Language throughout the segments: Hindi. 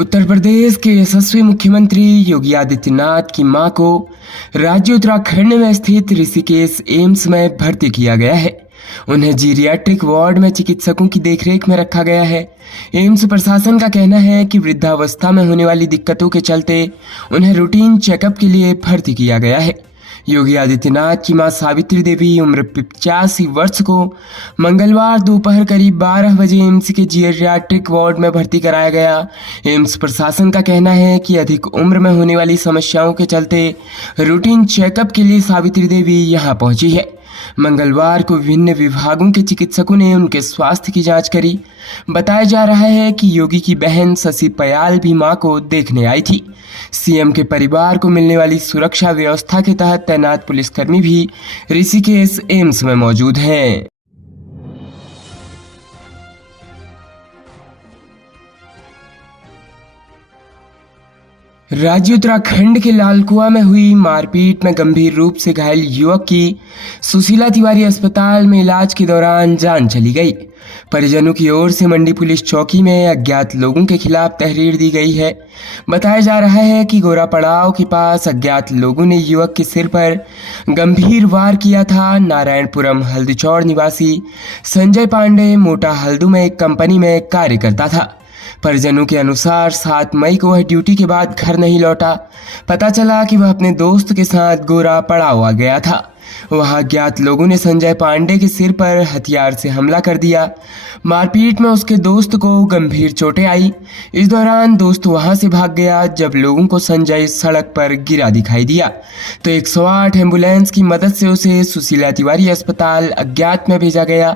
उत्तर प्रदेश के यशस्वी मुख्यमंत्री योगी आदित्यनाथ की मां को राज्य उत्तराखंड में स्थित ऋषिकेश एम्स में भर्ती किया गया है। उन्हें जीरियाट्रिक वार्ड में चिकित्सकों की देखरेख में रखा गया है। एम्स प्रशासन का कहना है कि वृद्धावस्था में होने वाली दिक्कतों के चलते उन्हें रूटीन चेकअप के लिए भर्ती किया गया है। योगी आदित्यनाथ की मां सावित्री देवी उम्र 85 वर्ष को मंगलवार दोपहर करीब 12 बजे एम्स के जीरियाट्रिक वार्ड में भर्ती कराया गया। एम्स प्रशासन का कहना है कि अधिक उम्र में होने वाली समस्याओं के चलते रूटीन चेकअप के लिए सावित्री देवी यहां पहुंची है। मंगलवार को विभिन्न विभागों के चिकित्सकों ने उनके स्वास्थ्य की जांच करी। बताया जा रहा है कि योगी की बहन शशि पयाल भी मां को देखने आई थी। सीएम के परिवार को मिलने वाली सुरक्षा व्यवस्था के तहत तैनात पुलिसकर्मी भी ऋषिकेश एम्स में मौजूद हैं। राज्य उत्तराखंड के लालकुआ में हुई मारपीट में गंभीर रूप से घायल युवक की सुशीला तिवारी अस्पताल में इलाज के दौरान जान चली गई। परिजनों की ओर से मंडी पुलिस चौकी में अज्ञात लोगों के खिलाफ तहरीर दी गई है। बताया जा रहा है कि गोरा पड़ाव के पास अज्ञात लोगों ने युवक के सिर पर गंभीर वार किया था। नारायणपुरम हल्दीचौड़ निवासी संजय पांडे मोटा हल्दू में एक कंपनी में कार्य करता था। परिजनों के अनुसार 7 मई को वह ड्यूटी के बाद घर नहीं लौटा। पता चला कि वह अपने दोस्त के साथ गोरा पड़ाव आ गया था। वहां अज्ञात लोगों ने संजय पांडे के सिर पर हथियार से हमला कर दिया। मारपीट में उसके दोस्त को गंभीर चोटें आई। इस दौरान दोस्त वहां से भाग गया। जब लोगों को संजय सड़क पर गिरा दिखाई दिया तो 108 एम्बुलेंस की मदद से उसे सुशीला तिवारी अस्पताल अज्ञात में भेजा गया।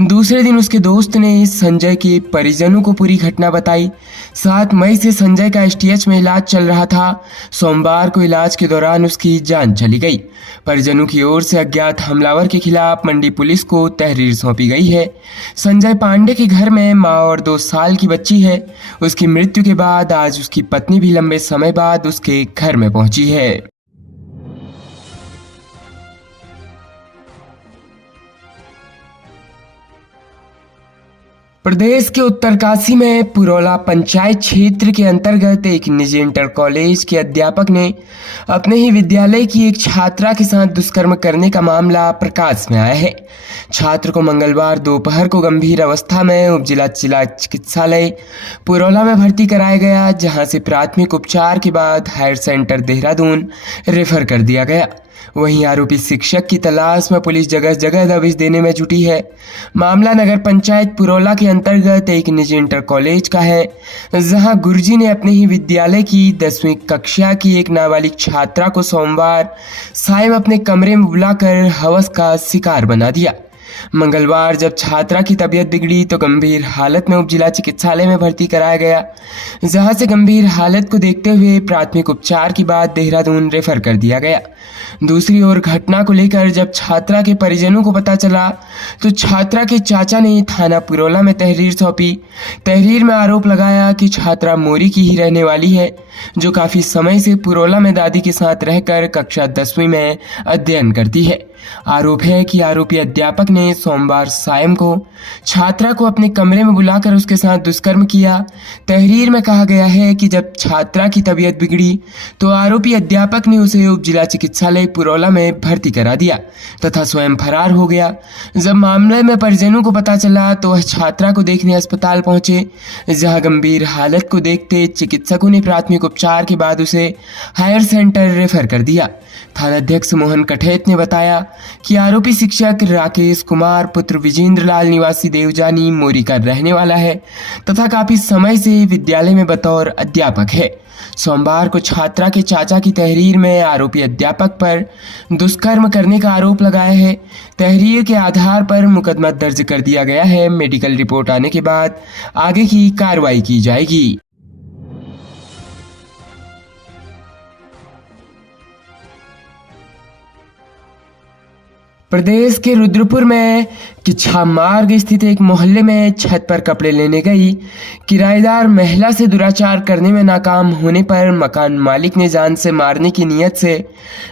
दूसरे दिन उसके दोस्त ने संजय के परिजनों को पूरी घटना बताई। 7 मई से संजय का एसटीएच में इलाज चल रहा था। सोमवार को इलाज के दौरान उसकी जान चली गई। परिजनों की ओर से अज्ञात हमलावर के खिलाफ मंडी पुलिस को तहरीर सौंपी गई है। संजय पांडे के घर में मां और 2 साल की बच्ची है। उसकी मृत्यु के बाद आज उसकी पत्नी भी लंबे समय बाद उसके घर में पहुंची है। प्रदेश के उत्तरकाशी में पुरौला पंचायत क्षेत्र के अंतर्गत एक निजी इंटर कॉलेज के अध्यापक ने अपने ही विद्यालय की एक छात्रा के साथ दुष्कर्म करने का मामला प्रकाश में आया है। छात्र को मंगलवार दोपहर को गंभीर अवस्था में उपजिला चिकित्सालय पुरौला में भर्ती कराया गया, जहां से प्राथमिक उपचार के बाद हायर सेंटर देहरादून रेफर कर दिया गया। वहीं आरोपी शिक्षक की तलाश में पुलिस जगह जगह दबिश देने में जुटी है। मामला नगर पंचायत पुरौला के अंतर्गत एक निजी इंटर कॉलेज का है, जहां गुरुजी ने अपने ही विद्यालय की 10वीं कक्षा की एक नाबालिग छात्रा को सोमवार सायं अपने कमरे में बुलाकर हवस का शिकार बना दिया। मंगलवार जब छात्रा की तबीयत बिगड़ी तो गंभीर हालत में उपजिला चिकित्सालय में भर्ती कराया गया, जहां से गंभीर हालत को देखते हुए प्राथमिक उपचार के बाद देहरादून रेफर कर दिया गया। दूसरी ओर घटना को लेकर जब छात्रा के परिजनों को पता चला तो छात्रा के चाचा ने थाना पुरौला में तहरीर सौंपी। तहरीर में आरोप लगाया कि छात्रा मोरी की ही रहने वाली है, जो काफी समय से पुरौला में दादी के साथ रहकर कक्षा 10वीं में अध्ययन करती है। आरोप है कि आरोपी अध्यापक ने सोमवार सायं को छात्रा को अपने कमरे में बुलाकर उसके साथ दुष्कर्म किया। तहरीर में कहा गया है कि जब छात्रा की तबीयत बिगड़ी तो आरोपी अध्यापक ने उसे उपजिला चिकित्सालय पुरौला में भर्ती करा दिया तथा स्वयं फरार हो गया। जब मामले में परिजनों को पता चला तो वह छात्रा को देखने अस्पताल पहुंचे, जहां गंभीर हालत को देखते चिकित्सकों ने प्राथमिक उपचार के बाद उसे हायर सेंटर रेफर कर दिया। थानाध्यक्ष मोहन कठेत ने बताया कि आरोपी शिक्षक राकेश कुमार पुत्र विजेंद्र लाल निवासी देवजानी मोरी का रहने वाला है तथा काफी समय से विद्यालय में बतौर अध्यापक है। सोमवार को छात्रा के चाचा की तहरीर में आरोपी अध्यापक पर दुष्कर्म करने का आरोप लगाया है। तहरीर के आधार पर मुकदमा दर्ज कर दिया गया है। मेडिकल रिपोर्ट आने के बाद आगे की कार्रवाई की जाएगी। प्रदेश के रुद्रपुर में किच्छा मार्ग स्थित एक मोहल्ले में छत पर कपड़े लेने गई किराएदार महिला से दुराचार करने में नाकाम होने पर मकान मालिक ने जान से मारने की नीयत से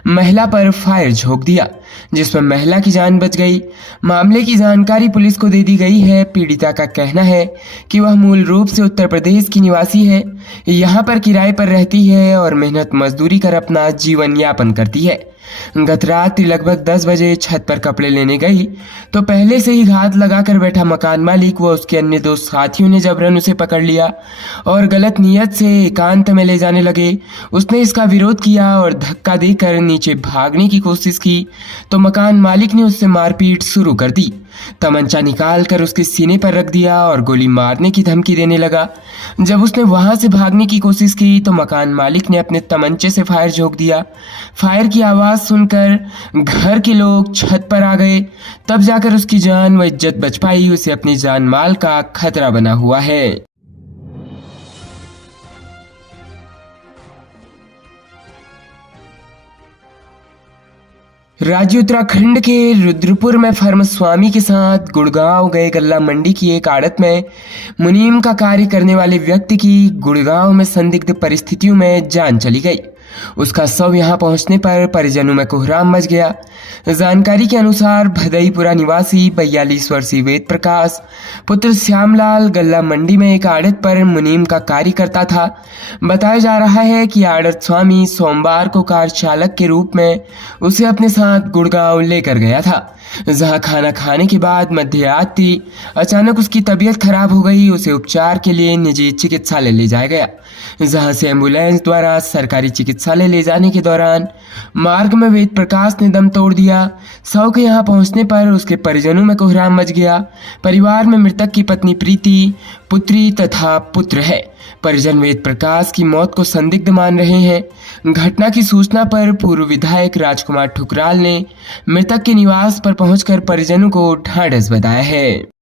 महिला पर फायर झोंक दिया। जिसमें महिला की जान बच गई। मामले की जानकारी पुलिस को दे दी गई है। पीड़िता का कहना है कि वह मूल रूप से उत्तर प्रदेश की निवासी है, यहाँ पर किराए पर रहती है और मेहनत मजदूरी कर अपना जीवन यापन करती है। गत रात लगभग 10 बजे छत पर कपड़े लेने गई तो पहले से ही घात लगाकर बैठा मकान मालिक व उसके अन्य दो साथियों ने जबरन उसे पकड़ लिया और गलत नीयत से एकांत में ले जाने लगे। उसने इसका विरोध किया और धक्का देकर नीचे भागने की कोशिश की तो मकान मालिक ने उससे मारपीट शुरू कर दी। तमंचा निकालकर उसके सीने पर रख दिया और गोली मारने की धमकी देने लगा। जब उसने वहां से भागने की कोशिश की तो मकान मालिक ने अपने तमंचे से फायर झोंक दिया। फायर की आवाज सुनकर घर के लोग छत पर आ गए, तब जाकर उसकी जान व इज्जत बच पाई। उसे अपनी जान माल का खतरा बना हुआ है। राज्य उत्तराखंड के रुद्रपुर में फर्म स्वामी के साथ गुड़गांव गए गल्ला मंडी की एक आड़त में मुनीम का कार्य करने वाले व्यक्ति की गुड़गांव में संदिग्ध परिस्थितियों में जान चली गई। उसका शव यहां पहुंचने पर परिजनों में कोहराम मच गया। जानकारी के अनुसार भदईपुरा निवासी 42 वर्षीय वेद प्रकाश पुत्र श्यामलाल गल्ला मंडी में एक आड़त पर मुनीम का कार्य करता था। बताया जा रहा है कि आड़त स्वामी सोमवार को कार चालक के रूप में उसे अपने साथ गुड़गांव लेकर गया था, जहां खाना खाने के बाद मध्य रात्रि अचानक उसकी तबीयत खराब हो गई। उसे उपचार के लिए निजी चिकित्सालय ले जाया गया, जहां से एम्बुलेंस द्वारा सरकारी चिकित्सालय ले जाने के दौरान मार्ग में वेद प्रकाश ने दम तोड़ दिया। शव के यहां पहुंचने पर उसके परिजनों में कोहराम मच गया। परिवार में मृतक की पत्नी प्रीति, पुत्री तथा पुत्र है। परिजन वेद प्रकाश की मौत को संदिग्ध मान रहे हैं। घटना की सूचना पर पूर्व विधायक राजकुमार ठुकराल ने मृतक के निवास पर पहुंचकर परिजनों को ढांढस बंधाया है।